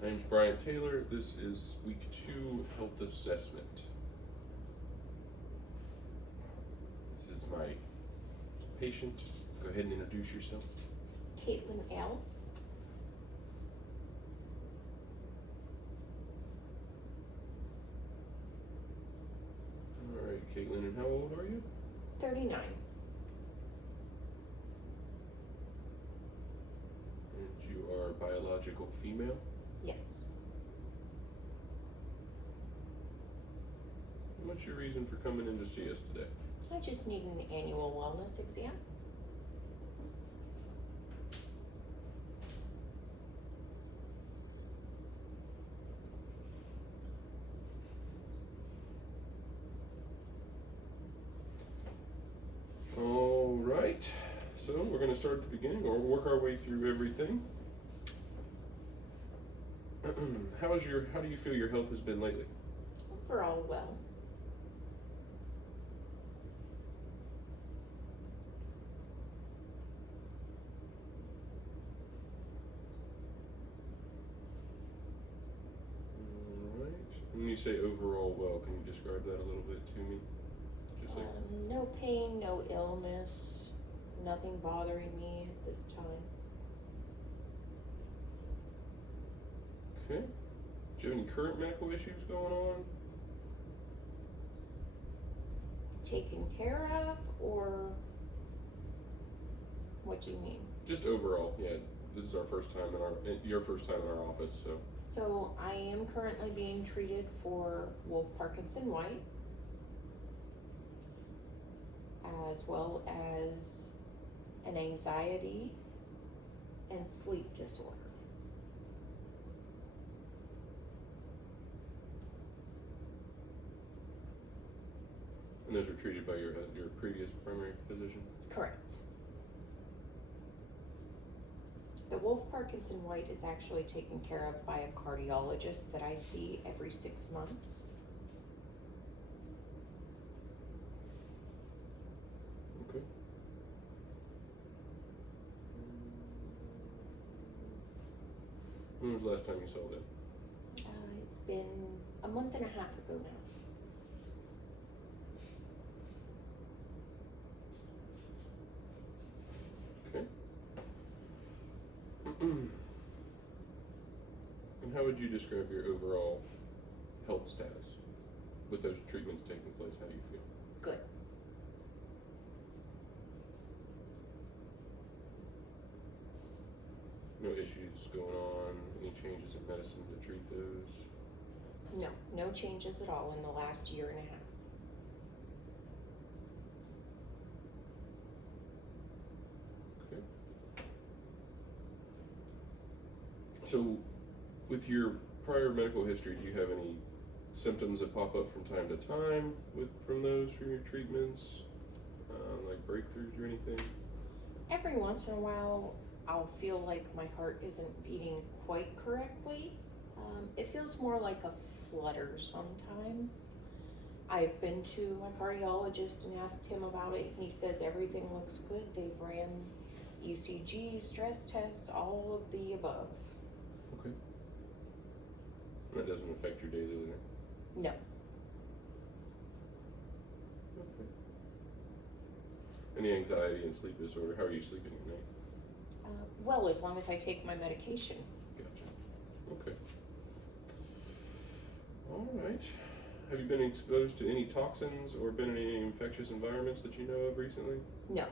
My name's Brian Taylor. This is week 2 health assessment. This is my patient. Go ahead and introduce yourself. Caitlin L. All right, Caitlin, and how old are you? 39. And you are biological female. Yes. What's your reason for coming in to see us today? I just need an annual wellness exam. All right, so we're going to start at the beginning, or work our way through everything. How do you feel your health has been lately? Overall, well. All right. When you say overall well, can you describe that a little bit to me? Just like No pain, no illness, nothing bothering me at this time. okay. Do you have any current medical issues going on? Taken care of, or what do you mean? Just overall, yeah. This is your first time in our office, so So I am currently being treated for Wolff Parkinson White, as well as an anxiety and sleep disorder. and those were treated by your previous primary physician. Correct. The Wolff Parkinson White is actually taken care of by a cardiologist that I see every 6 months. Okay. When was the last time you saw them? It's been a month and a half ago now. Okay. And how would you describe your overall health status with those treatments taking place? How do you feel? Good. No issues going on? Any changes in medicine to treat those? No changes at all in the last year and a half. Okay. So, with your prior medical history, do you have any symptoms that pop up from time to time from those from your treatments, like breakthroughs or anything? Every once in a while, I'll feel like my heart isn't beating quite correctly. It feels more like a flutter sometimes. I've been to my cardiologist and asked him about it. He says everything looks good. They've ran ECG, stress tests, all of the above. Okay. That doesn't affect your daily living? No. Okay. Any anxiety and sleep disorder? How are you sleeping at night? Well, as long as I take my medication. Gotcha. Okay. All right. Have you been exposed to any toxins or been in any infectious environments that you know of recently? No.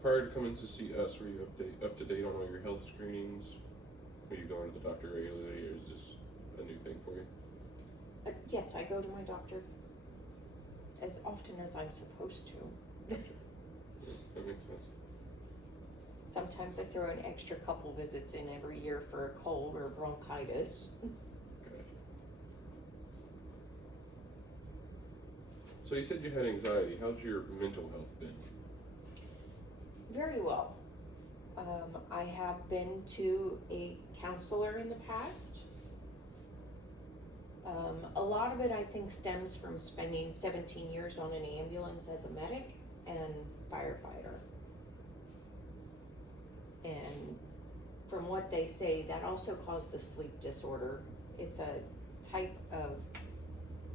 Prior to coming to see us, were you up to date on all your health screenings? Are you going to the doctor regularly, or is this a new thing for you? Yes, I go to my doctor as often as I'm supposed to. That makes sense. Sometimes I throw an extra couple visits in every year for a cold or bronchitis. Gotcha. So you said you had anxiety. How's your mental health been? Very well. I have been to a counselor in the past. A lot of it, I think, stems from spending 17 years on an ambulance as a medic and firefighter. And from what they say, that also caused the sleep disorder. It's a type of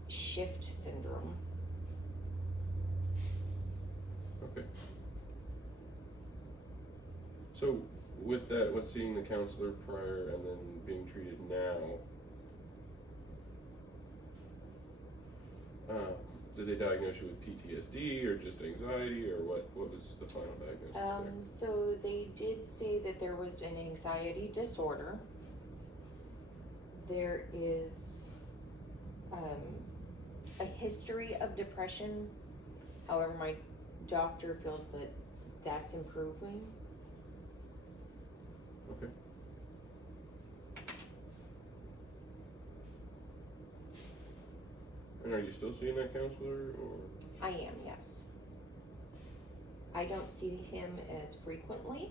shift syndrome. Okay. So with that, with seeing the counselor prior and then being treated now, did they diagnose you with PTSD or just anxiety, or what was the final diagnosis there? So they did say that there was an anxiety disorder. There is a history of depression. However, my doctor feels that that's improving. Okay. And are you still seeing that counselor, or? I am, yes. I don't see him as frequently.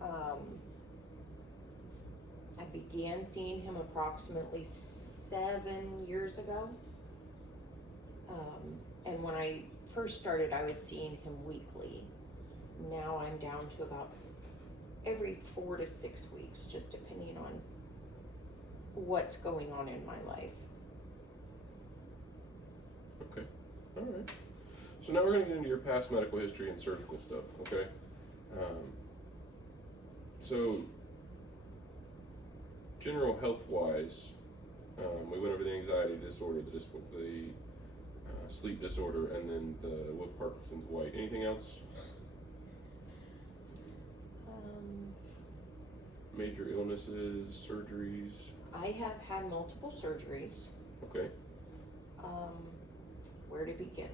I began seeing him approximately 7 years ago. And when I first started, I was seeing him weekly. Now I'm down to about every 4 to 6 weeks, just depending on what's going on in my life. Okay, all right. So now we're going to get into your past medical history and surgical stuff, okay? So, general health-wise, we went over the anxiety disorder, the sleep disorder, and then the Wolff-Parkinson's White. Anything else? Major illnesses, surgeries? I have had multiple surgeries. Okay. Where to begin?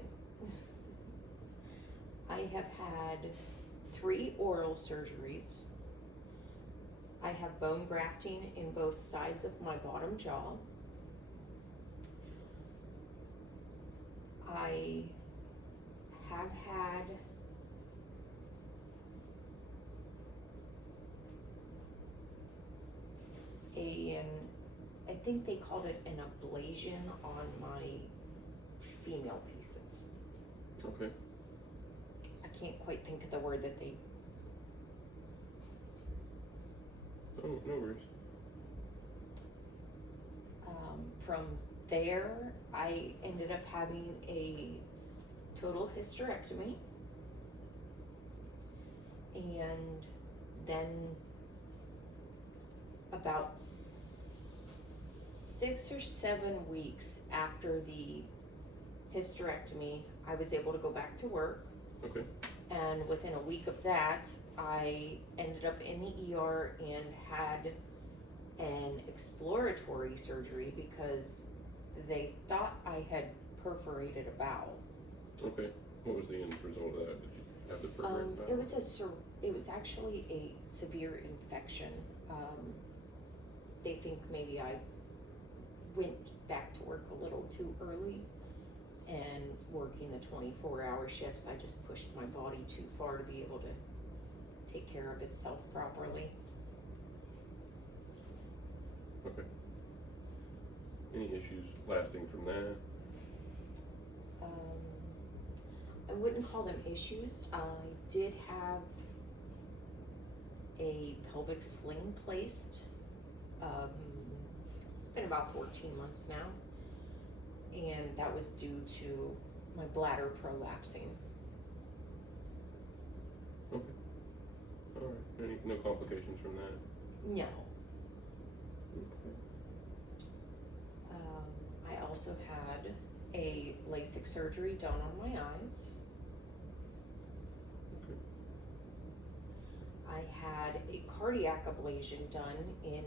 I have had 3 oral surgeries. I have bone grafting in both sides of my bottom jaw. I have had I think they called it an ablation on my female pieces. Okay. I can't quite think of the word that they. Oh, no worries. From there, I ended up having a total hysterectomy, and then about 6 or 7 weeks after the hysterectomy, I was able to go back to work. Okay. And within a week of that, I ended up in the ER and had an exploratory surgery because they thought I had perforated a bowel. Okay. What was the end result of that? Did you have the perforated bowel? It was actually a severe infection. They think maybe I went back to work a little too early, and working the 24-hour shifts, I just pushed my body too far to be able to take care of itself properly. Okay. Any issues lasting from that? I wouldn't call them issues. I did have a pelvic sling placed. It's been about 14 months now, and that was due to my bladder prolapsing. Okay. All right. No complications from that? No. Okay. I also had a LASIK surgery done on my eyes. Okay. I had a cardiac ablation done in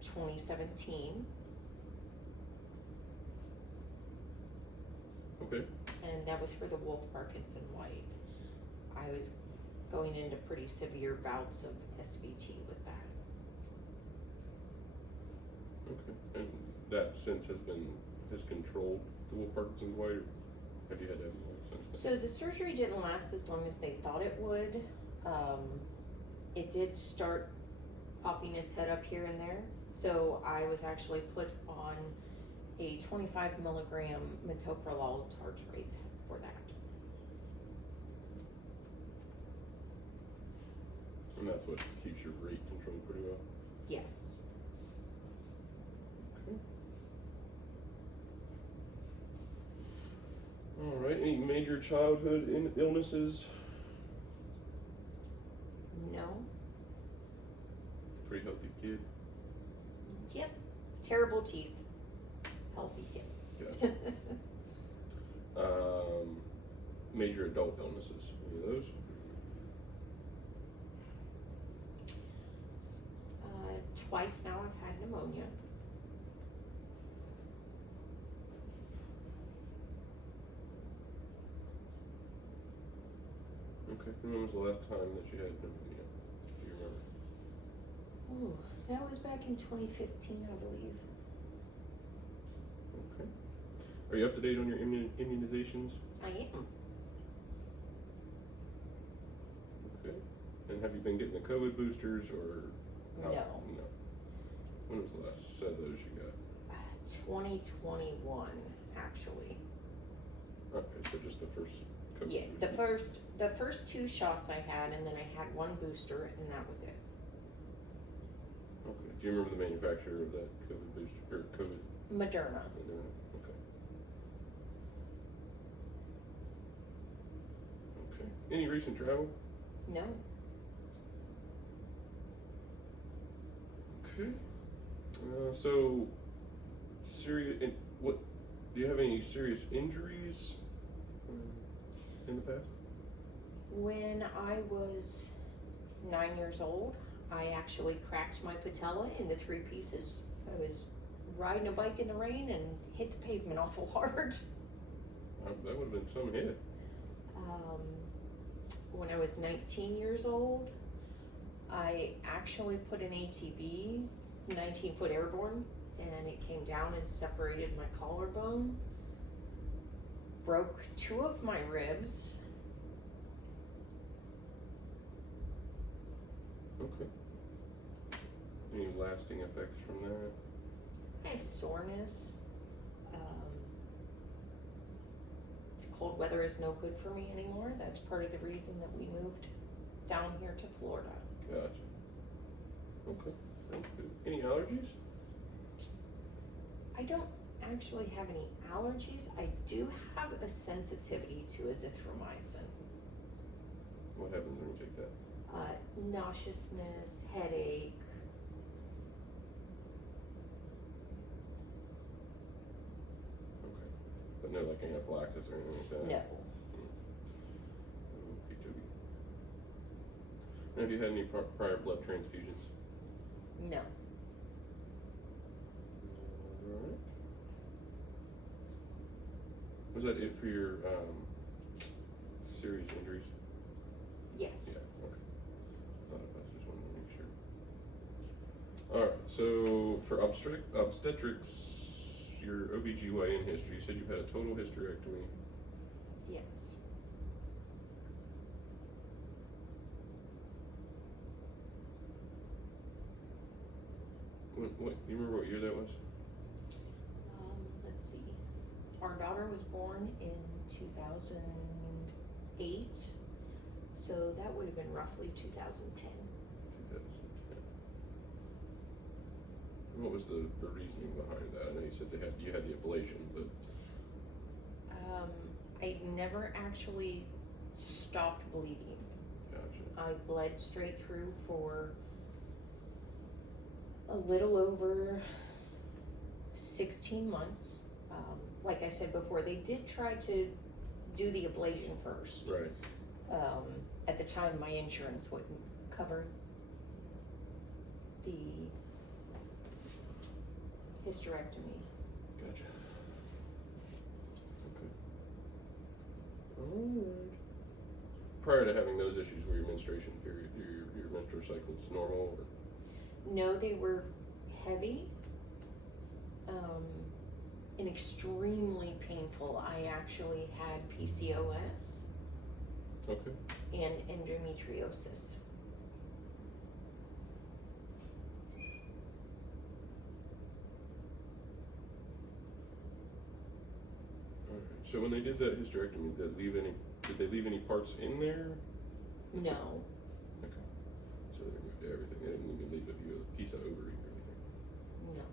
2017. Okay. And that was for the Wolff-Parkinson White. I was going into pretty severe bouts of SVT with that. Okay. And that since has controlled the Wolff-Parkinson's White, or have you had to have more since then? So the surgery didn't last as long as they thought it would. It did start popping its head up here and there. So I was actually put on a 25 milligram metoprolol tartrate for that. And that's what keeps your rate controlled pretty well. Yes. Okay. All right. Any major childhood illnesses? No. Pretty healthy kid. Yep. Terrible teeth. Healthy kid. Gotcha. Major adult illnesses. Any of those? Twice now I've had pneumonia. Okay. And when was the last time that you had pneumonia? Do you remember? Oh, that was back in 2015, I believe. Okay. Are you up to date on your immunizations? I am. Okay. And have you been getting the COVID boosters or? No. No. When was the last set of those you got? 2021, actually. Okay, so just the first COVID Yeah, booster. the first 2 shots I had, and then I had 1 booster, and that was it. Okay. Do you remember the manufacturer of that COVID booster or COVID? Moderna. Moderna? Okay. Okay. Any recent travel? No. Okay. So, serious. What? Do you have any serious injuries in the past? When I was 9 years old, I actually cracked my patella into 3 pieces. I was riding a bike in the rain and hit the pavement awful hard. That would have been some hit. When I was 19 years old, I actually put an ATV, 19-foot airborne, and it came down and separated my collarbone, broke 2 of my ribs. Okay. Any lasting effects from that? I have soreness. Cold weather is no good for me anymore. That's part of the reason that we moved down here to Florida. Gotcha. Okay. Sounds good. Any allergies? I don't actually have any allergies. I do have a sensitivity to azithromycin. What happens when you take that? Nauseousness, headache. Okay. But no, like anaphylaxis or anything like that? No. Okay, dokie. And have you had any prior blood transfusions? No. Alright. Was that it for your serious injuries? Yes. Yeah, okay. I thought it was, just wanted to make sure. Alright, so for obstetrics, your OBGYN history, you said you've had a total hysterectomy. Yes. What, do you remember what year that was? Let's see. Our daughter was born in 2008, so that would have been roughly 2010. 2010. And what was the reasoning behind that? I know you said you had the ablation, but I never actually stopped bleeding. gotcha. I bled straight through for a little over 16 months. Like I said before, they did try to do the ablation first. Right. At the time, my insurance wouldn't cover the hysterectomy. Gotcha. Okay. Alright. Prior to having those issues, were your menstruation period, your menstrual cycles normal? Or? No, they were heavy and extremely painful. I actually had PCOS Okay. and endometriosis. Alright. So when they did that hysterectomy, did they leave any parts in there? No. Okay. So So they removed everything. They didn't even leave you a piece of ovary or anything. No.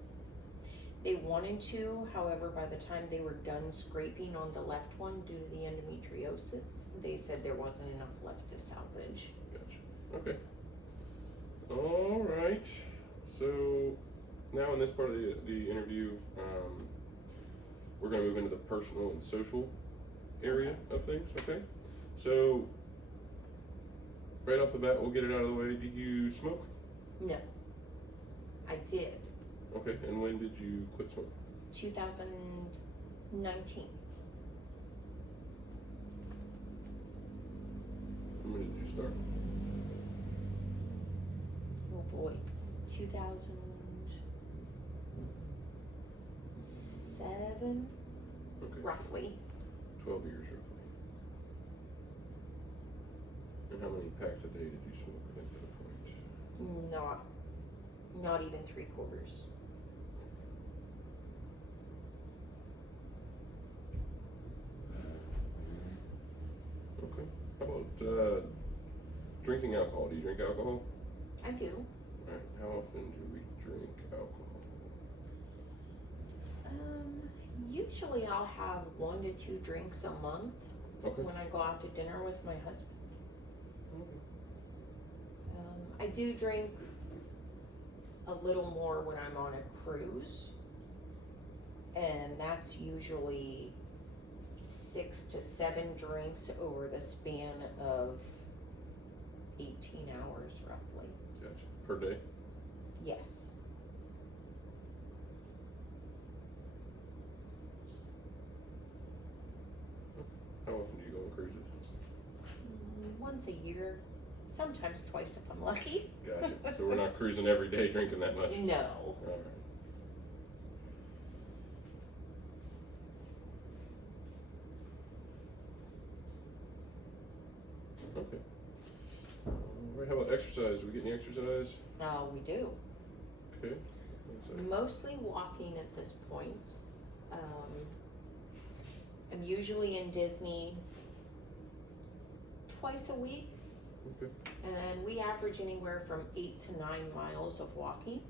They wanted to, however, by the time they were done scraping on the left one due to the endometriosis, they said there wasn't enough left to salvage. Gotcha. Okay. All right. So now in this part of the interview, we're going to move into the personal and social area of things. Okay. So right off the bat, we'll get it out of the way. Do you smoke? No. I did. Okay. And when did you quit smoking? 2019. And when did you start? Oh boy. 2007, Okay. roughly. 12 years roughly. And how many packs a day did you smoke at that point? Not even 3/4. Okay. How about drinking alcohol? Do you drink alcohol? I do. All right. How often do we drink alcohol? Usually I'll have 1 to 2 drinks a month Okay. when I go out to dinner with my husband. Okay. I do drink a little more when I'm on a cruise, and that's usually 6 to 7 drinks over the span of 18 hours, roughly. Gotcha. Per day? Yes. How often do you go on cruises? Once a year, sometimes twice if I'm lucky. Gotcha. So we're not cruising every day drinking that much? No. All right. Okay. All right. How about exercise? Do we get any exercise? We do. Okay. Mostly walking at this point. I'm usually in Disney twice a week. Okay. And we average anywhere from 8 to 9 miles of walking.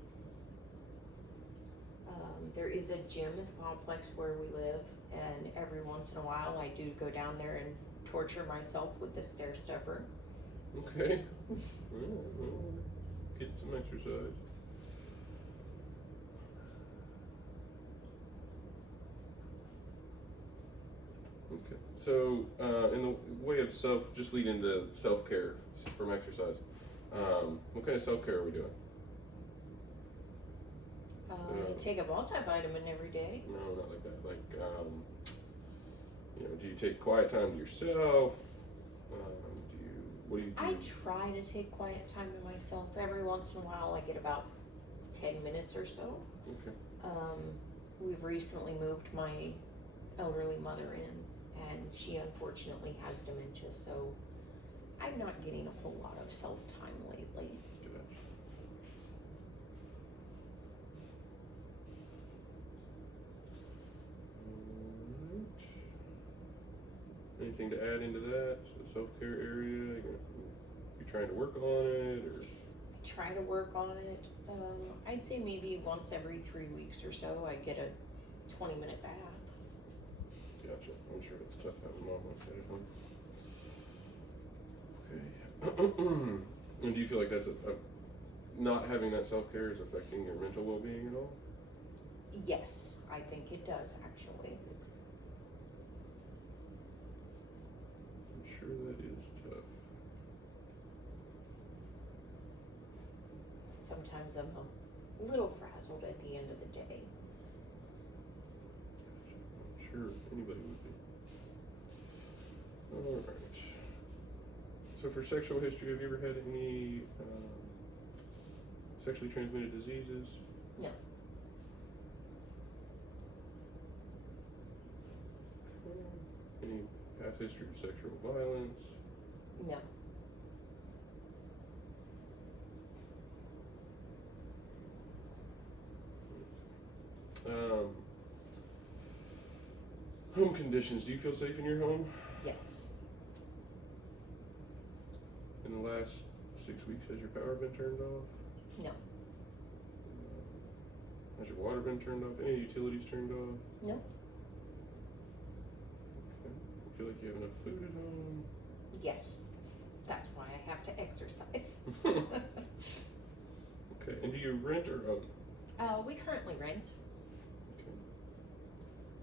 There is a gym at the complex where we live, and every once in a while I do go down there and torture myself with the stair stepper. Okay. Well, get some exercise. Okay. So, in the way of just lead into self-care from exercise. What kind of self-care are we doing? I take a multivitamin every day. No, not like that. Like, do you take quiet time to yourself? What do you do? I try to take quiet time to myself. Every once in a while I get about 10 minutes or so. Okay. We've recently moved my elderly mother in, and she unfortunately has dementia, so I'm not getting a whole lot of self-time lately. Gotcha. Alright. Anything to add into that? The self-care area? You trying to work on it, or? I try to work on it. I'd say maybe once every 3 weeks or so I get a 20-minute bath. Gotcha. I'm sure it's tough having mom like that at home. Okay. And do you feel like that's not having that self-care is affecting your mental well-being at all? Yes, I think it does actually. I'm sure that is tough. Sometimes I'm a little frazzled at the end of the day. I'm sure anybody would be. Alright. So for sexual history, have you ever had any sexually transmitted diseases? No. Any past history of sexual violence? No. Home conditions. Do you feel safe in your home? Yes. In the last 6 weeks has your power been turned off? No. Has your water been turned off? Any utilities turned off? No. Okay. You feel like you have enough food at home? Yes. That's why I have to exercise. Okay. And do you rent or own? We currently rent. Okay.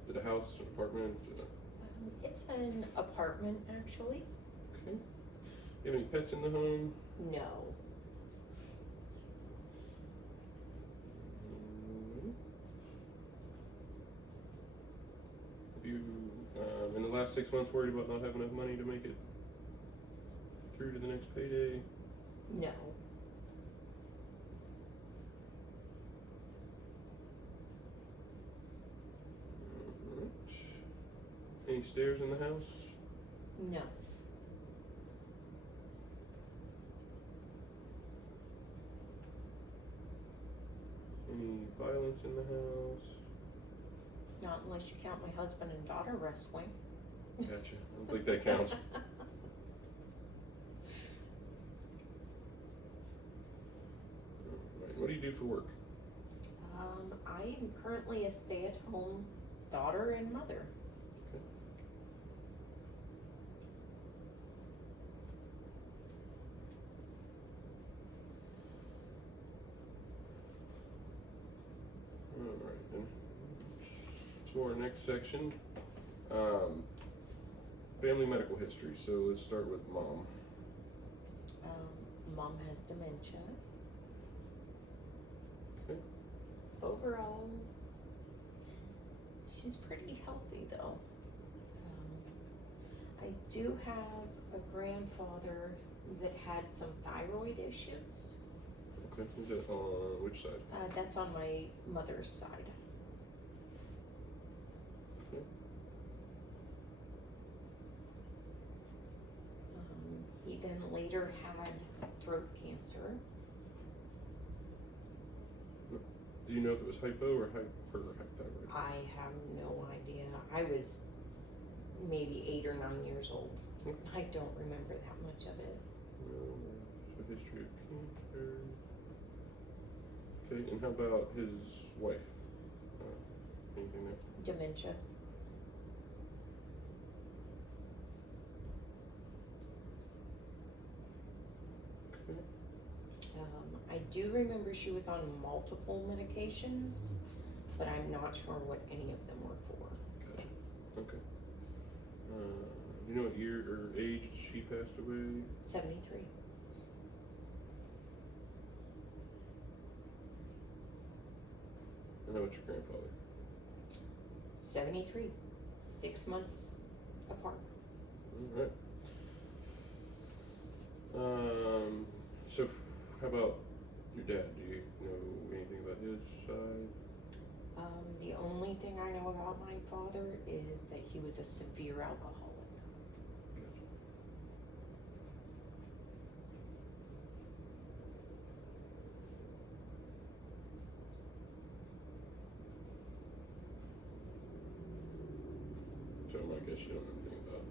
Is it a house, an apartment? It's an apartment, actually. Okay. You have any pets in the home? No. Have you, in the last 6 months, worried about not having enough money to make it through to the next payday? No. Alright. Any stairs in the house? No. Any violence in the house? Not unless you count my husband and daughter wrestling. Gotcha. I don't think that counts. Alright. What do you do for work? I am currently a stay-at-home daughter and mother. Okay. Alright, then. To our next section. Family medical history. So let's start with mom. Mom has dementia. Okay. Overall, she's pretty healthy though. I do have a grandfather that had some thyroid issues. Okay. Is it on which side? That's on my mother's side. Okay. He then later had throat cancer. Do you know if it was hypo or hypothyroid? I have no idea. I was maybe 8 or 9 years old. Okay. I don't remember that much of it. So history of cancer. Okay, and how about his wife? Anything there? Dementia. Okay. I do remember she was on multiple medications, but I'm not sure what any of them were for. Gotcha. Okay. Do you know what year or age she passed away? 73. And how about your grandfather? 73. 6 months apart. All right. So how about your dad? Do you know anything about his side? The only thing I know about my father is that he was a severe alcoholic. Gotcha. So I guess you don't know anything about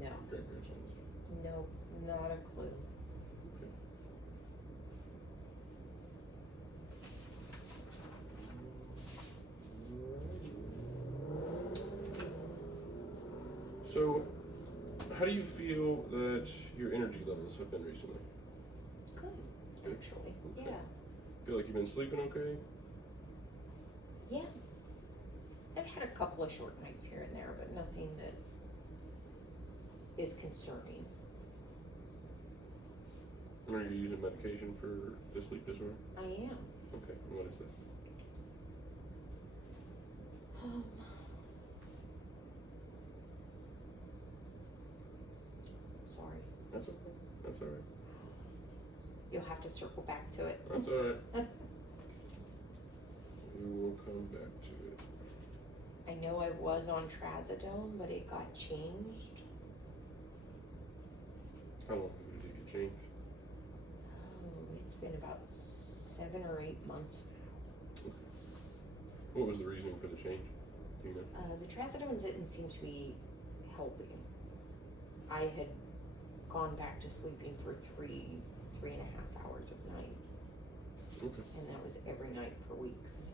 No. grandparents on this. No, not a clue. Okay. So, how do you feel that your energy levels have been recently? Good, Good. actually. Okay. Yeah. Feel like you've been sleeping okay? Yeah. I've had a couple of short nights here and there, but nothing that is concerning. And are you using medication for the sleep disorder? I am. Okay, and what is that? Sorry. That's okay. That's alright. You'll have to circle back to it. That's alright. We will come back to it. I know I was on trazodone, but it got changed. How long ago did it get changed? It's been about 7 or 8 months now. Okay. What was the reason for the change? Do you know? The trazodone didn't seem to be helping. I had gone back to sleeping for 3.5 hours a night. Okay. And that was every night for weeks.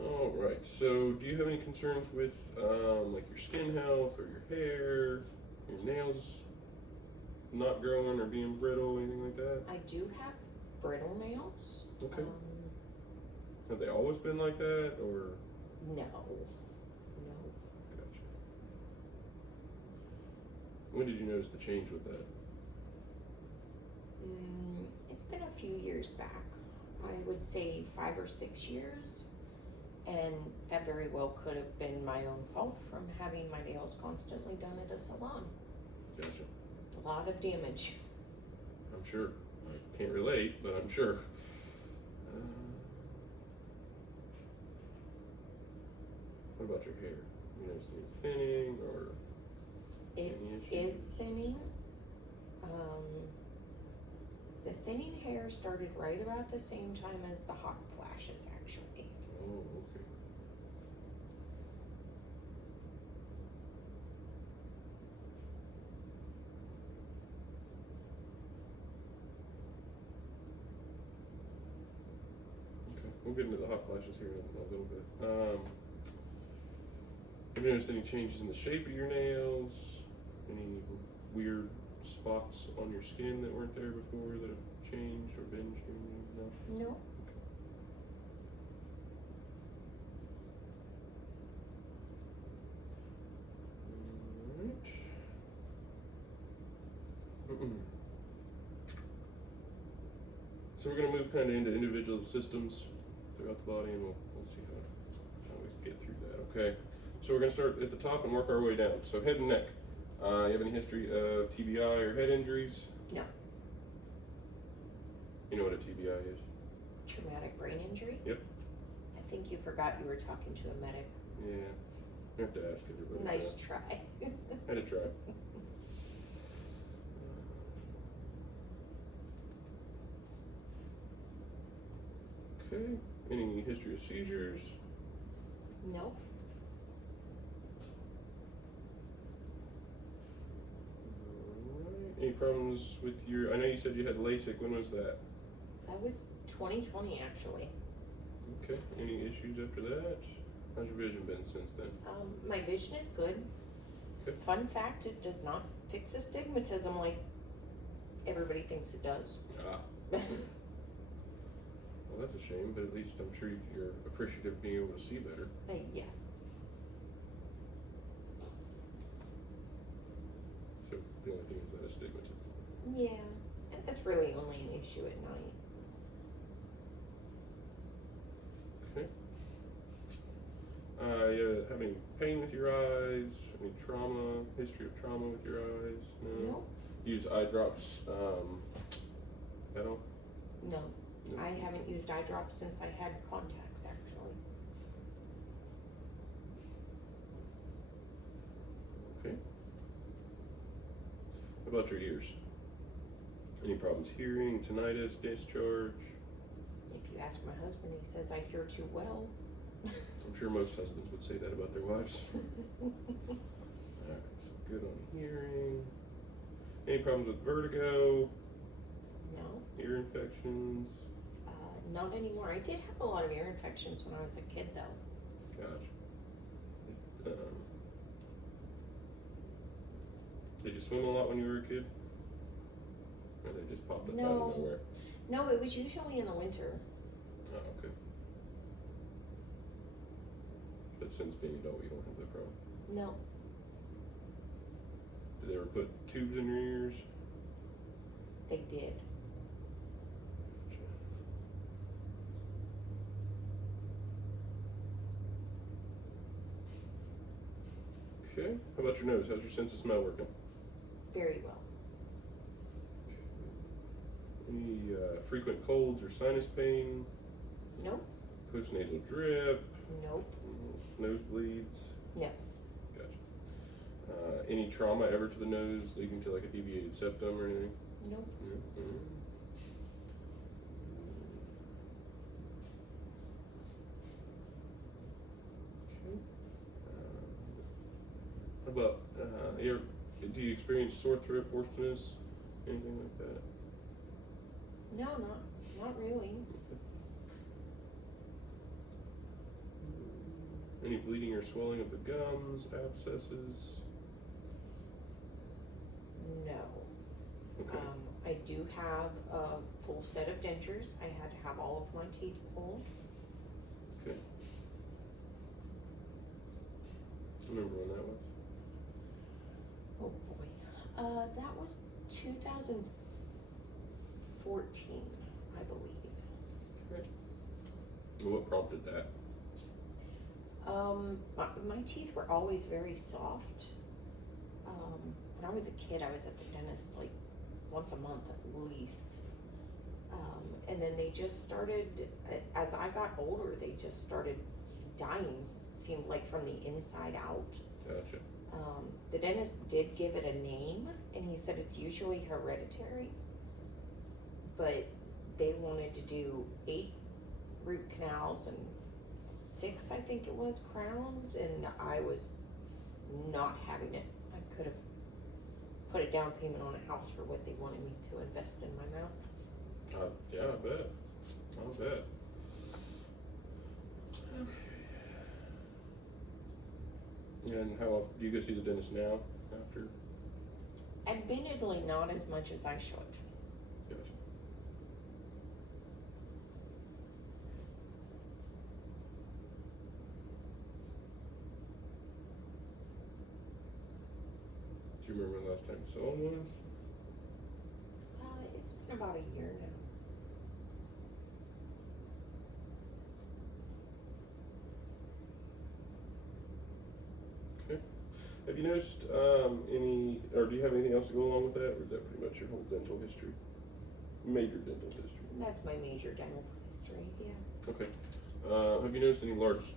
All right. So, do you have any concerns with like your skin health or your hair, your nails not growing or being brittle, anything like that? I do have brittle nails. Okay. Have they always been like that, or? No. Gotcha. When did you notice the change with that? It's been a few years back. I would say 5 or 6 years. And that very well could have been my own fault from having my nails constantly done at a salon. Gotcha. A lot of damage. I'm sure. I can't relate, but I'm sure. What about your hair? You notice any thinning or It any issues? is thinning. The thinning hair started right about the same time as the hot flashes, actually. Oh, okay. Okay, we'll get into the hot flashes here in a little bit. Have you noticed any changes in the shape of your nails? Any weird spots on your skin that weren't there before that have changed or been changing? No? No. Alright. So we're going to move kind of into individual systems throughout the body, and we'll see how we get through that. Okay. So we're going to start at the top and work our way down. So head and neck. You have any history of TBI or head injuries? No. You know what a TBI is? Traumatic brain injury? Yep. I think you forgot you were talking to a medic. Yeah. You have to ask everybody. Nice that. try. I had to try. Okay. Any history of seizures? Nope. Alright. Any problems with your? I know you said you had LASIK. When was that? That was 2020, actually. Okay. Any issues after that? How's your vision been since then? My vision is good. Okay. Fun fact, it does not fix astigmatism like everybody thinks it does. Ah. Well, that's a shame, but at least I'm sure you're appreciative of being able to see better. Yes. So the only thing is that astigmatism. Yeah, and that's really only an issue at night. Okay. You have any pain with your eyes? Any trauma? History of trauma with your eyes? No. Nope. Use eye drops at all? No, No. I haven't used eye drops since I had contacts, actually. Okay. How about your ears? Any problems hearing, tinnitus, discharge? If you ask my husband, he says I hear too well. I'm sure most husbands would say that about their wives. Alright, so good on hearing. Any problems with vertigo, No, ear infections? not anymore. I did have a lot of ear infections when I was a kid, though. Gotcha. Did you swim a lot when you were a kid? Or they just popped up out No. of nowhere? No, it was usually in the winter. Oh, okay. But since being an adult, you don't have that problem. No, Did they ever put tubes in your ears? they did. Okay. How about your nose? How's your sense of smell working? Very well. Any frequent colds or sinus pain? Nope. Postnasal drip? Nope. Nosebleeds? No. Gotcha. Any trauma ever to the nose leading to like a deviated septum or anything? Nope. No. about, do you experience sore throat, hoarseness, anything like that? No, not really. Any bleeding or swelling of the gums, abscesses? No. Okay. I do have a full set of dentures. I had to have all of my teeth pulled. Okay. Remember when that was? Oh boy. That was 2014, I believe. Okay. Well, what prompted that? My teeth were always very soft. When I was a kid, I was at the dentist like once a month at least. And then they just started, as I got older, they just started dying, seemed like from the inside out. Gotcha. The dentist did give it a name, and he said it's usually hereditary, but they wanted to do 8 root canals and 6, I think it was, crowns, and I was not having it. I could have put a down payment on a house for what they wanted me to invest in my mouth. Yeah, I bet. I'll bet. And how often do you go see the dentist now after? Admittedly, not as much as I should. Gotcha. Do you remember the last time you saw him was? It's been about a year now. Okay. Have you noticed any, or do you have anything else to go along with that, or is that pretty much your whole dental history? Major dental history. That's my major dental history, yeah. Okay. Have you noticed any large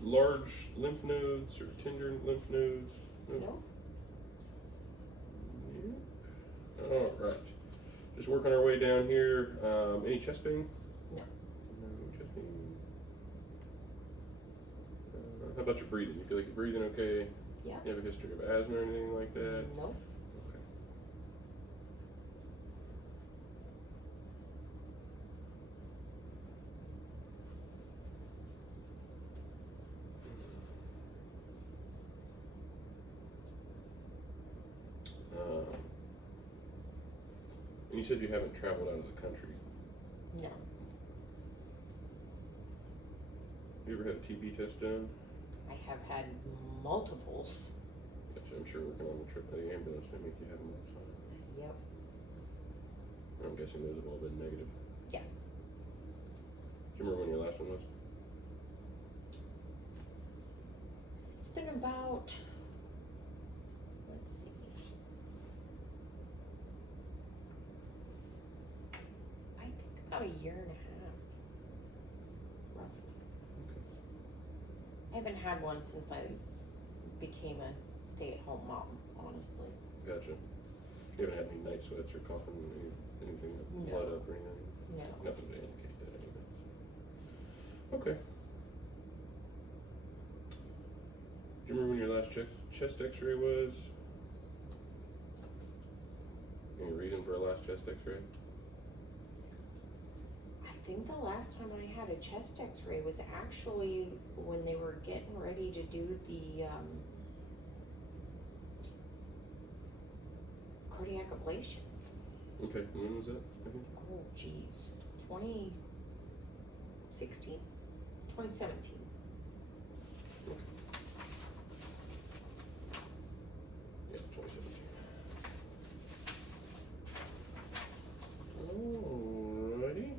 lymph nodes or tender lymph nodes? No? Yep. All right. Just working our way down here. Any chest pain? No. No chest pain. How about your breathing? You feel like you're breathing okay? Yeah. You have a history of asthma or anything like that? No. Okay. And you said you haven't traveled out of the country. No. You ever had a TB test done? I have had multiples. Gotcha. I'm sure working on the trip to the ambulance may make you have them all the time. Yep. I'm guessing those have all been negative. Yes. Do you remember when your last one was? It's been about, let's see. I think about a year and a half, roughly. Okay. I haven't had one since I became a stay-at-home mom, honestly. Gotcha. You haven't had any night sweats or coughing, anything with No. blood up or anything? No. Nothing to indicate that anyways. Okay. Do you remember when your last chest x-ray was? Any reason for a last chest x-ray? I think the last time I had a chest x-ray was actually when they were getting ready to do the cardiac ablation. Okay, when was that? Oh, geez. 2016? 2017. Okay. Yeah, 2017. Alrighty.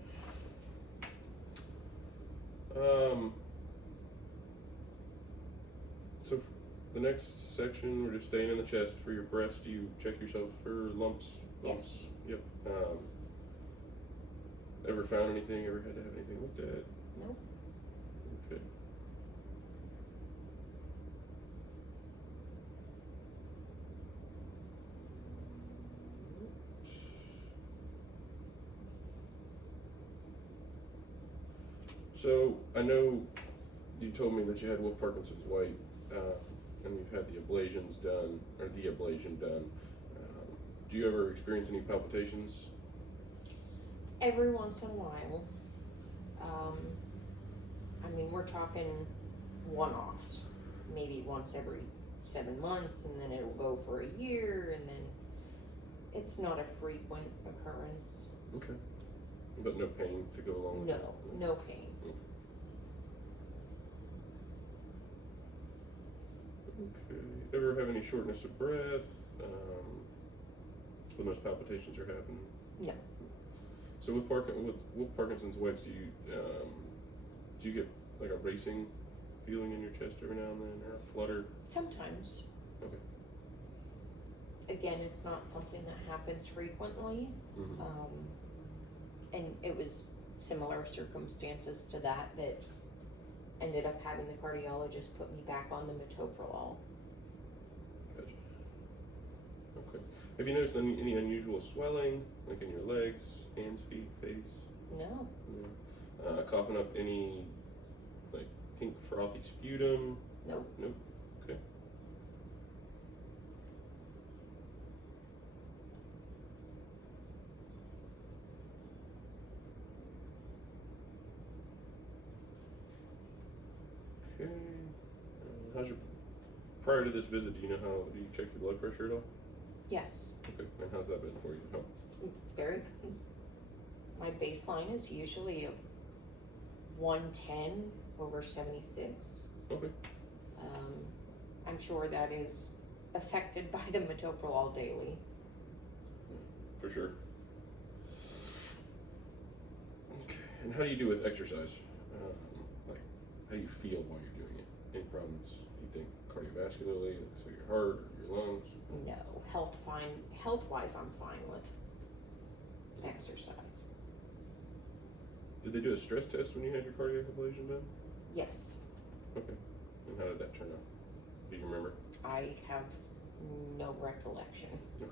So the next section, we're just staying in the chest. For your breast, you check yourself for lumps? Yes. Yep. Ever found anything? Ever had to have anything looked at? Nope. Okay. So I know you told me that you had Wolff Parkinson's White. and you've had the ablations done, or the ablation done. Do you ever experience any palpitations? Every once in a while. I mean, we're talking one-offs, maybe once every 7 months, and then it'll go for a year, and then it's not a frequent occurrence. Okay. But no pain to go along with it? No, no pain. Okay. Ever have any shortness of breath when those palpitations are happening? No. So with Parkinson's whites, do you get like a racing feeling in your chest every now and then, or a flutter? Sometimes. Okay. Again, it's not something that happens frequently. Mm-hmm. And it was similar circumstances to that ended up having the cardiologist put me back on the metoprolol. Gotcha. Okay. Have you noticed any unusual swelling, like in your legs, hands, feet, face? No. No. Coughing up any like pink frothy sputum? Nope. Nope. Okay. Okay. How's your prior to this visit? Do you you check your blood pressure at all? Yes. Okay. And how's that been for you? How? Very good. My baseline is usually a 110 over 76. Okay. I'm sure that is affected by the metoprolol daily. For sure. Okay. And how do you do with exercise? Like, how do you feel while you're doing it? Any problems? You think cardiovascularly, so your heart or your lungs? No, health-wise, I'm fine with exercise. Did they do a stress test when you had your cardiac ablation done? Yes. Okay. And how did that turn out? Do you remember? I have no recollection. Okay.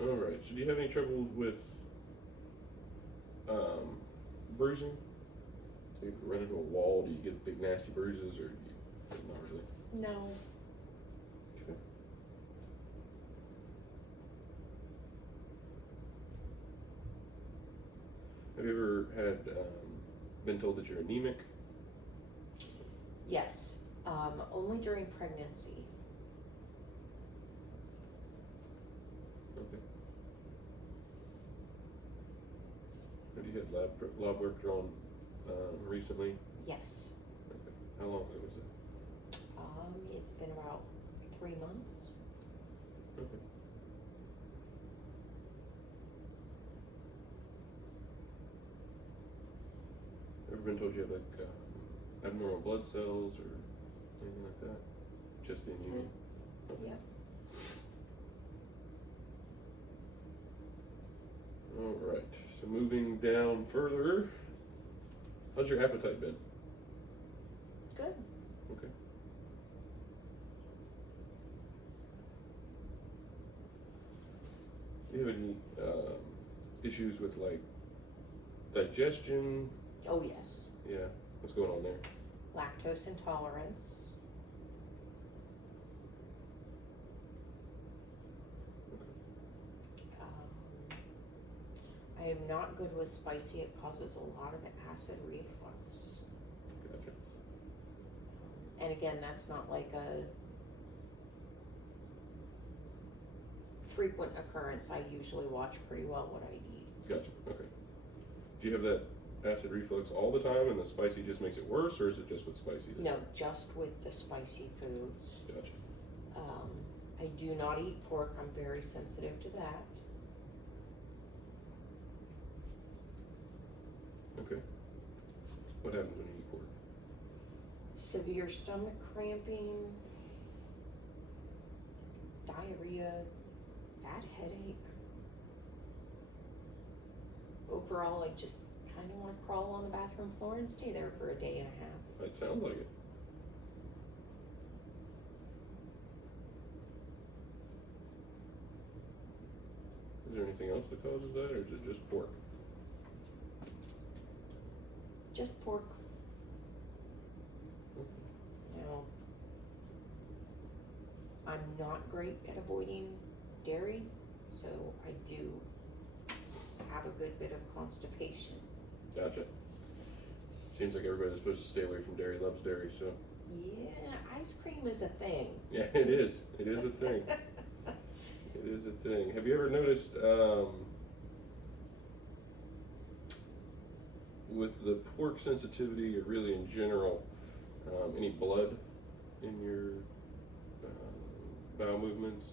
All right. So, do you have any troubles with bruising? So you run into a wall, do you get big nasty bruises, or not really? No. Okay. Have you ever had been told that you're anemic? Yes. Only during pregnancy. Okay. Have you had lab work drawn recently? Yes. Okay. How long ago was that? It's been about 3 months. Okay. Ever been told you have like abnormal blood cells or anything like that? Just the anemia? Okay. Yep. All right. So moving down further, how's your appetite been? Good. Okay. Do you have any issues with like digestion? Oh, yes. Yeah. What's going on there? Lactose intolerance. I am not good with spicy. It causes a lot of acid reflux. Gotcha. And again, that's not like a frequent occurrence. I usually watch pretty well what I eat. Gotcha. Okay. Do you have that acid reflux all the time, and the spicy just makes it worse, or is it just with spicy? No, just with the spicy foods. Gotcha. I do not eat pork. I'm very sensitive to that. Okay. What happens when you eat pork? Severe stomach cramping, diarrhea, bad headache. Overall, I just kind of want to crawl on the bathroom floor and stay there for a day and a half. It sounds like it. Is there anything else that causes that, or is it just pork? Just pork. Okay. Now, I'm not great at avoiding dairy, so I do have a good bit of constipation. Gotcha. Seems like everybody that's supposed to stay away from dairy loves dairy, so. Yeah, ice cream is a thing. Yeah, it is. It is a thing. It is a thing. Have you ever noticed, with the pork sensitivity, or really in general, any blood in your bowel movements?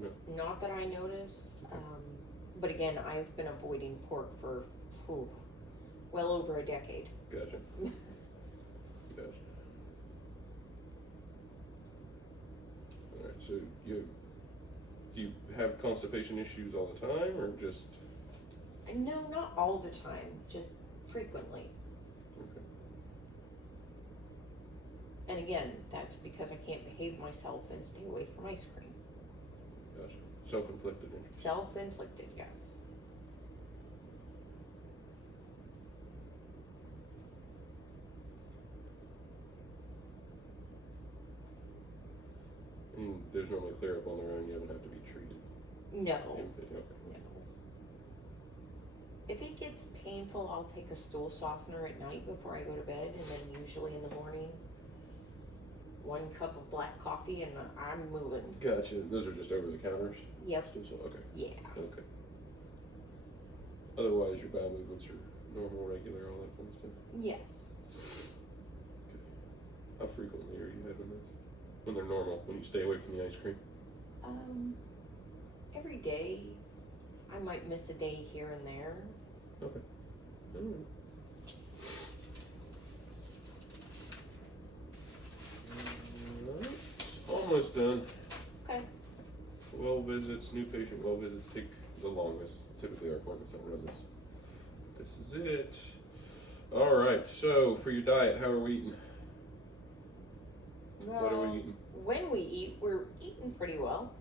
No. Not that I notice, but again, I've been avoiding pork for well over a decade. Gotcha. Gotcha. All right. So do you have constipation issues all the time, or just? No, not all the time, just frequently. Okay. And again, that's because I can't behave myself and stay away from ice cream. Gotcha. Self-inflicted injury. Self-inflicted, yes. And there's normally clear up on their own. You don't have to be treated. No. Okay. No. If it gets painful, I'll take a stool softener at night before I go to bed, and then usually in the morning, 1 cup of black coffee, and I'm moving. Gotcha. Those are just over the counters? Yep. Okay. Yeah. Okay. Otherwise, your bowel movements are normal, regular, all that fun stuff? Yes. Okay. How frequently are you having those? When they're normal, when you stay away from the ice cream? Every day. I might miss a day here and there. Okay. Alright. Almost done. Okay. Well visits, new patient well visits take the longest. Typically our appointments don't run this. This is it. Alright, so for your diet, how are we eating? Well, What are we eating? when we eat, we're eating pretty well.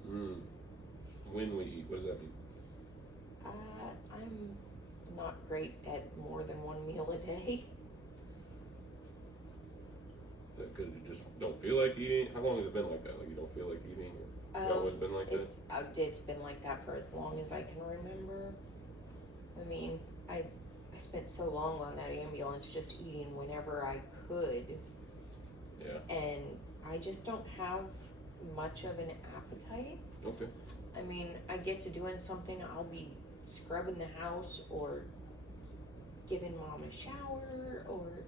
When we eat, what does that mean? I'm not great at more than 1 meal a day. Is that because you just don't feel like eating? How long has it been like that? Like you don't feel like eating? It's always been like that? It's been like that for as long as I can remember. I mean, I spent so long on that ambulance just eating whenever I could. Yeah. And I just don't have much of an appetite. Okay. I mean, I get to doing something, I'll be scrubbing the house or giving mom a shower or,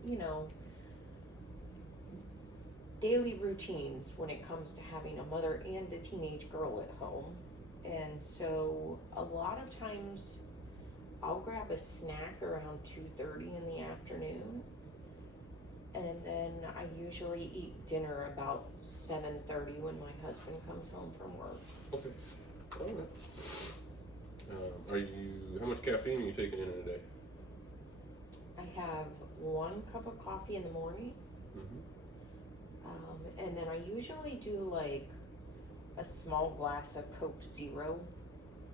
daily routines when it comes to having a mother and a teenage girl at home. And so a lot of times I'll grab a snack around 2:30 in the afternoon. And then I usually eat dinner about 7:30 when my husband comes home from work. Okay. All right. How much caffeine are you taking in a day? I have 1 cup of coffee in the morning. Mm-hmm. And then I usually do like a small glass of Coke Zero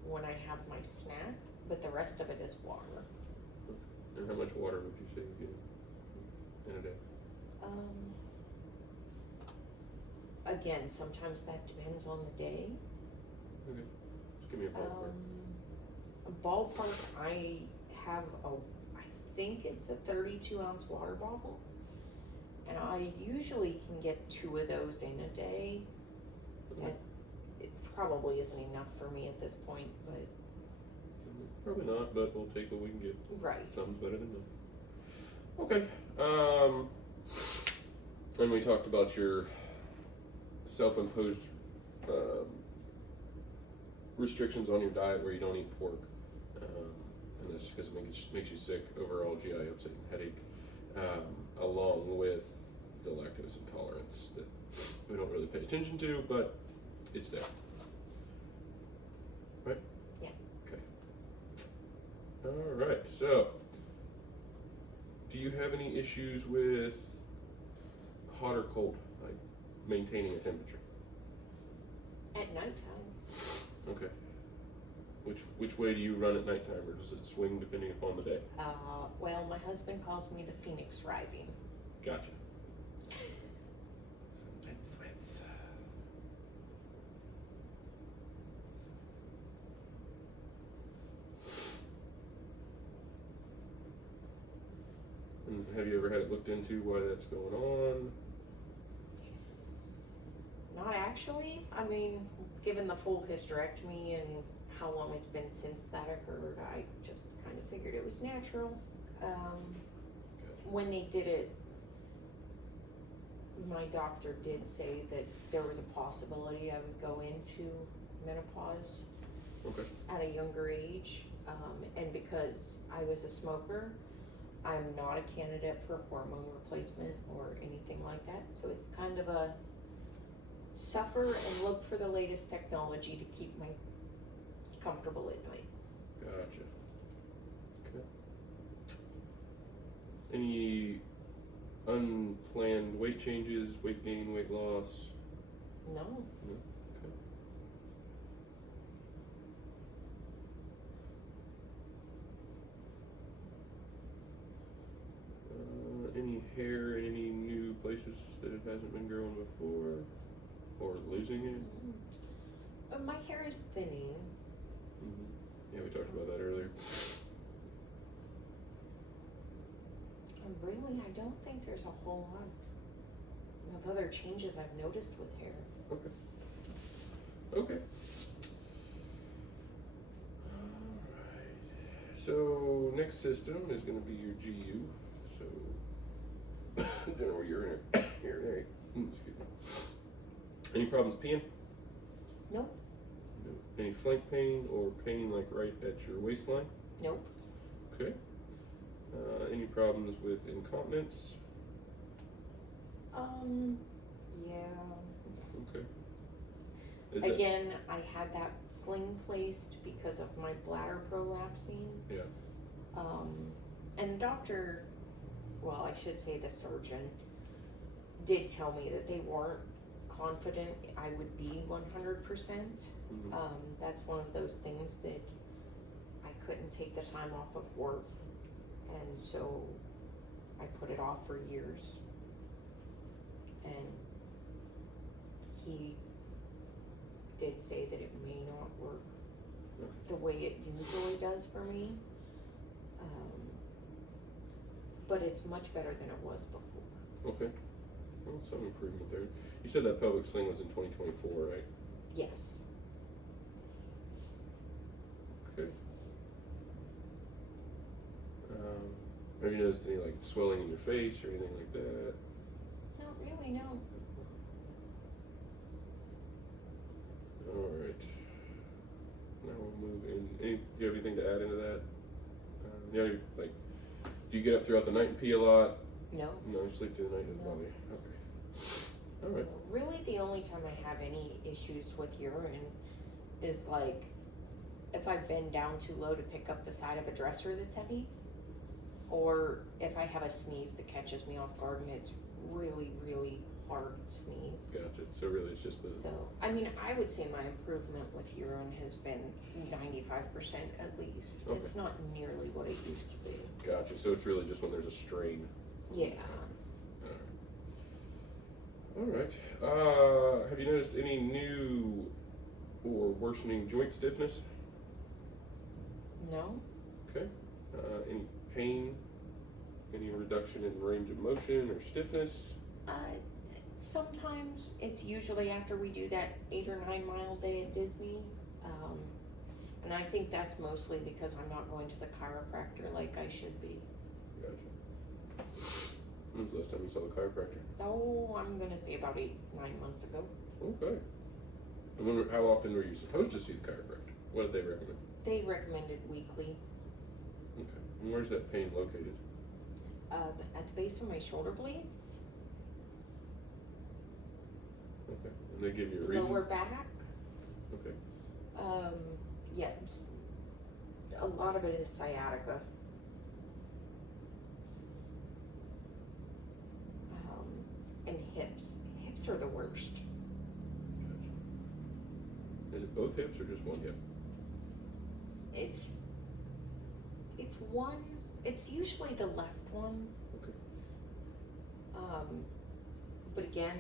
when I have my snack, but the rest of it is water. And how much water would you say you get in a day? Again, sometimes that depends on the day. Okay. Just give me a ballpark. A ballpark, I think it's a 32-ounce water bottle. And I usually can get 2 of those in a day. That it probably isn't enough for me at this point, but Probably not, but we'll take what we can get. right. Something's better than none. Okay. And we talked about your self-imposed restrictions on your diet where you don't eat pork. And that's because it makes you sick, overall GI upset and headache, along with the lactose intolerance that we don't really pay attention to, but it's there. Right? Yeah. Okay. All right. So, Do you have any issues with hot or cold, like maintaining a temperature? At nighttime. Okay. Which way do you run at nighttime, or does it swing depending upon the day? Well, my husband calls me the Phoenix Rising. Gotcha. Sweats. And have you ever had it looked into why that's going on? Not actually. I mean, given the full hysterectomy and how long it's been since that occurred, I just kind of figured it was natural. When they did it, my doctor did say that there was a possibility I would go into menopause at a younger age. And because I was a smoker, I'm not a candidate for hormone replacement or anything like that. So it's kind of a suffer and look for the latest technology to keep me comfortable at night. Gotcha. Okay. Any unplanned weight changes, weight gain, weight loss? No. No? Okay. Any hair in any new places that it hasn't been growing before? Or losing it? My hair is thinning. Mm-hmm. Yeah, we talked about that earlier. Really, I don't think there's a whole lot of other changes I've noticed with hair. Okay. Alright. So, next system is going to be your GU. So, general urinary. Excuse me. Any problems peeing? Nope. No. Any flank pain or pain like right at your waistline? Nope. Okay. Any problems with incontinence? Yeah. Okay. Again, I had that sling placed because of my bladder prolapsing. Yeah. And the doctor, well, I should say the surgeon, did tell me that they weren't confident I would be 100%. Mm-hmm. That's one of those things that I couldn't take the time off of work, and so I put it off for years. And he did say that it may not work the way it usually does for me, but it's much better than it was before. Okay. Well, some improvement there. You said that pelvic sling was in 2024, right? Yes. Okay. Have you noticed any like swelling in your face or anything like that? Not really, no. All right. Now we'll move in. Do you have anything to add into that? Do you get up throughout the night and pee a lot? No. No, you sleep through the night doesn't No. bother you. Okay. All right. Really, the only time I have any issues with urine is like if I bend down too low to pick up the side of a dresser that's heavy, or if I have a sneeze that catches me off guard and it's really, really hard sneeze. Gotcha. So really, it's just the. So, I mean, I would say my improvement with urine has been 95% at least. Okay. It's not nearly what it used to be. Gotcha. So it's really just when there's a strain. Yeah. All right. Have you noticed any new or worsening joint stiffness? No. Okay. Any pain? Any reduction in range of motion or stiffness? Sometimes it's usually after we do that 8 or 9 mile day at Disney. And I think that's mostly because I'm not going to the chiropractor like I should be. Gotcha. When was the last time you saw the chiropractor? Oh, I'm gonna say about 8-9 months ago. Okay. I wonder how often were you supposed to see the chiropractor? What did they recommend? They recommended weekly. Okay. And where's that pain located? At the base of my shoulder blades. Okay. And they give you a reason? Lower back. Okay. Yeah. A lot of it is sciatica. hips are the worst. Gotcha. Is it both hips or just one hip? It's one. It's usually the left one. Okay. But again,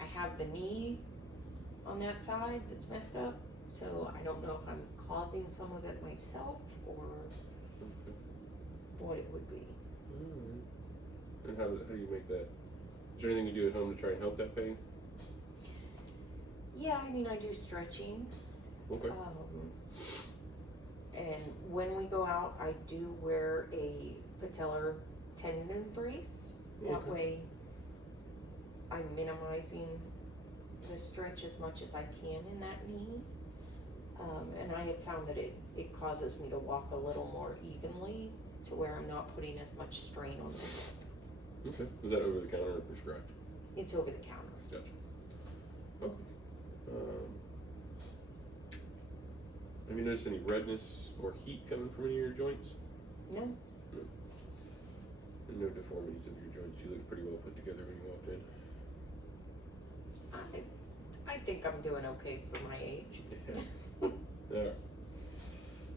I have the knee on that side that's messed up, so I don't know if I'm causing some of it myself or Okay. what it would be. Alright. And how do you make that? Is there anything you do at home to try and help that pain? Yeah, I mean, I do stretching. Okay. And when we go out, I do wear a patellar tendon brace. That Okay. way, I'm minimizing the stretch as much as I can in that knee. And I have found that it causes me to walk a little more evenly to where I'm not putting as much strain on it. Okay. Is that over the counter or prescribed? It's over the counter. Gotcha. Okay. Have you noticed any redness or heat coming from any of your joints? No, And no deformities of your joints. You look pretty well put together when you walked in. I think I'm doing okay for my age. Yeah.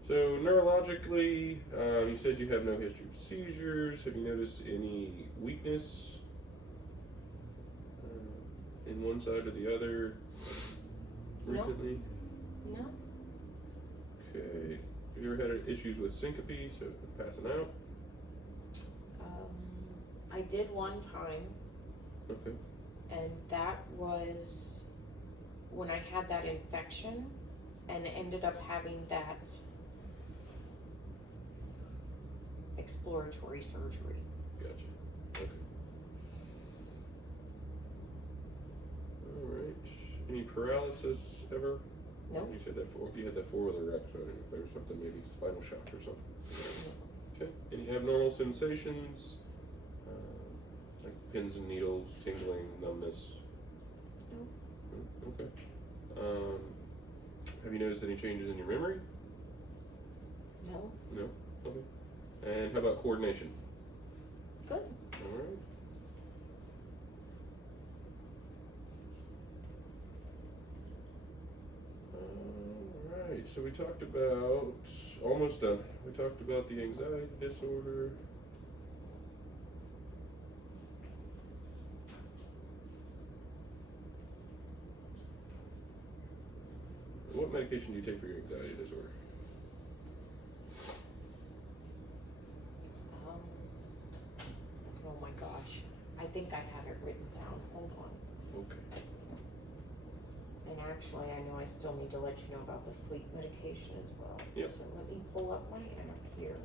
So neurologically, you said you have no history of seizures. Have you noticed any weakness in one side or the other recently? No, Okay. Have you ever had issues with syncope, so passing out? I did one time, Okay. and that was when I had that infection and ended up having that exploratory surgery. Gotcha. Okay. All right. Any paralysis ever? Nope. You said that you had that 4-wheeler wreck, so I didn't know if there was something, maybe spinal shock or something. Okay. Any abnormal sensations? Like pins and needles, tingling, numbness? Nope. No? Okay. Have you noticed any changes in your memory? No. No? Okay. And how about coordination? Good. All right. All right. So we talked about, almost done. We talked about the anxiety disorder. What medication do you take for your anxiety disorder? Oh my gosh. I think I have it written down. Hold on. Okay. And actually, I know I still need to let you know about the sleep medication as well. Yep. So let me pull up my app here.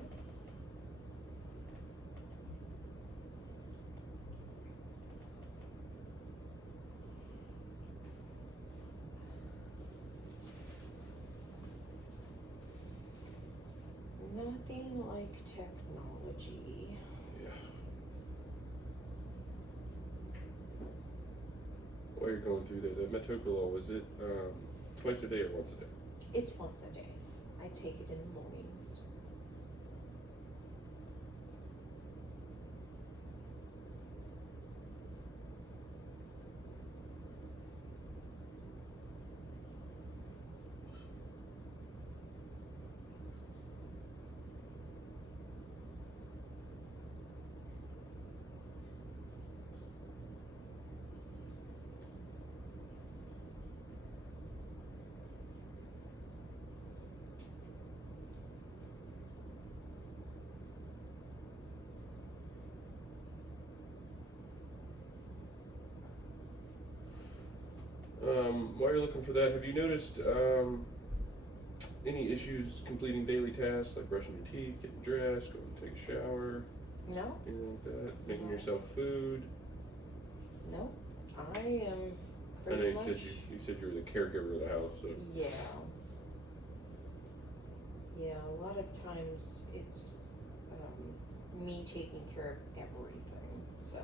Nothing like technology. Yeah. While you're going through there, the metoprolol, was it twice a day or once a day? It's once a day. I take it in the mornings. While you're looking for that, have you noticed any issues completing daily tasks like brushing your teeth, getting dressed, going to take a shower, No, anything like that? Making No. yourself food? no. I am I know pretty you much. said you said you were the caregiver of the house, so Yeah. Yeah, a lot of times it's me taking care of everything, so.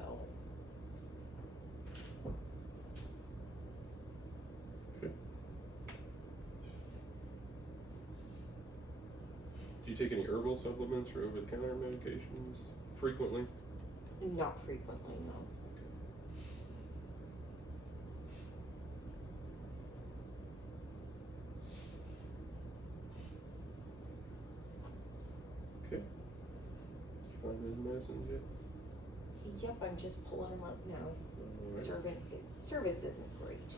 okay. Do you take any herbal supplements or over-the-counter medications frequently? Not frequently, no. find those medicines yet? Yep, I'm just pulling them up now. Alright. Service isn't great.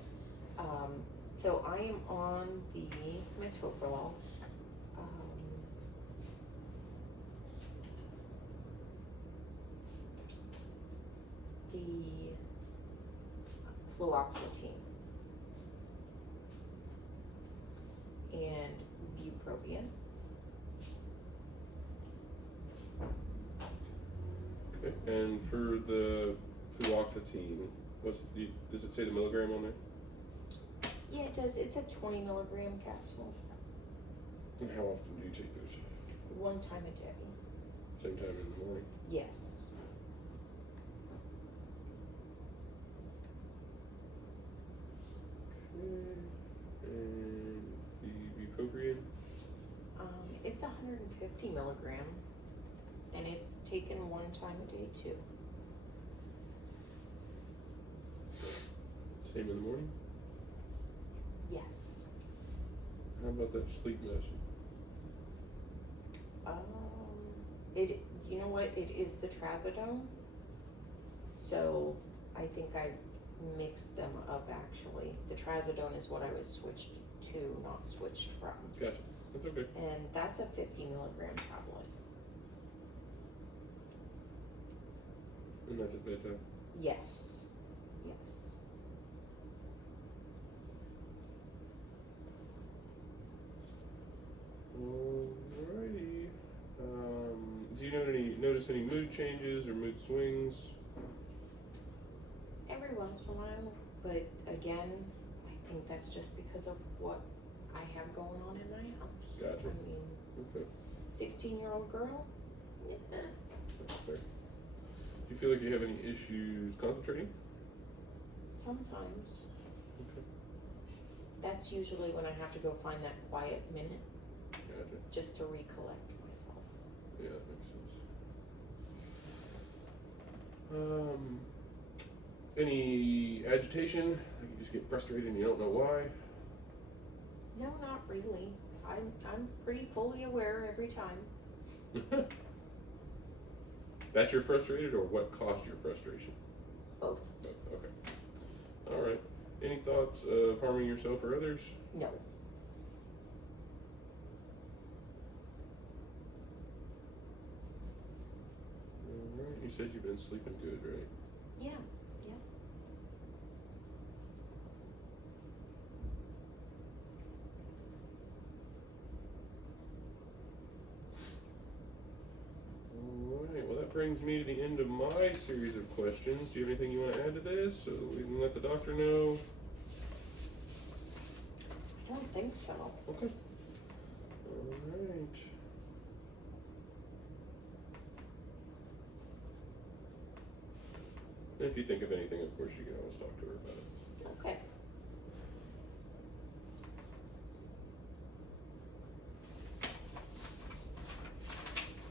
So I am on the metoprolol. The fluoxetine and bupropion. Okay, and for the fluoxetine, does it say the milligram on there? Yeah, it does. It's a 20 milligram capsule, And how often do you take those? one time a day. Same time in the morning? Yes. Okay. And the bupropion? It's 150 milligram, and it's taken one time a day too. Same in the morning? Yes. How about that sleep medicine? You know what? It is the trazodone. So I think I mixed them up actually. The trazodone is what I was switched to, not switched from. Gotcha. That's okay. And that's a 50 milligram tablet. And that's at bedtime? Yes. Yes. Alrighty. Do you notice any mood changes or mood swings? Every once in a while, but again, I think that's just because of what I have going on in my house. Gotcha. I mean, Okay. 16-year-old girl? Yeah. That's fair. Do you feel like you have any issues concentrating? Sometimes. Okay. That's usually when I have to go find that quiet minute Gotcha. just to recollect myself. Yeah, that makes sense. Any agitation? Like you just get frustrated and you don't know why? No, not really. I'm pretty fully aware every time. That you're frustrated, or what caused your frustration? Both. Both. Okay. All right. Any thoughts of harming yourself or others? No. All right. You said you've been sleeping good, right? Yeah. All right. Well, that brings me to the end of my series of questions. Do you have anything you want to add to this, so we can let the doctor know? I don't think so. Okay. All right. If you think of anything, of course, you can always talk to her about it. Okay.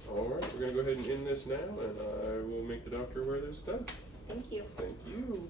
All right, we're going to go ahead and end this now, and I will make the doctor aware that it's done. Thank you. Thank you.